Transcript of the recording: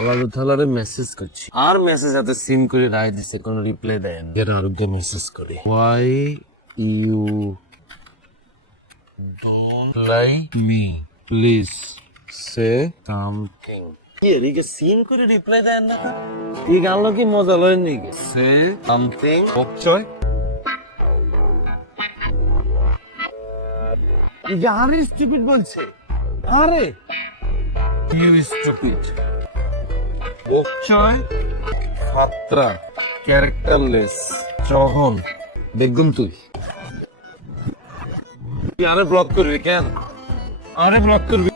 আলাদা থালারে মেসেজ করছি আর মেসেজ হাতে সিন করে রায় দিছে কোন রিপ্লাই দেন এর আরোগ্য মেসেজ করে why you don't like me please say something এদিকে সিন করে রিপ্লাই দেন না এই গান কি মজা লয় নাকি সে সামথিং অক্ষয় আরে স্টুপিড বলছে আরে ইউ স্টুপিড অক্ষয় ফাত্রা ক্যারেক্টারলেস জঘন দেখুন তুই আরে ব্লক করবি কেন আরে ব্লক করবি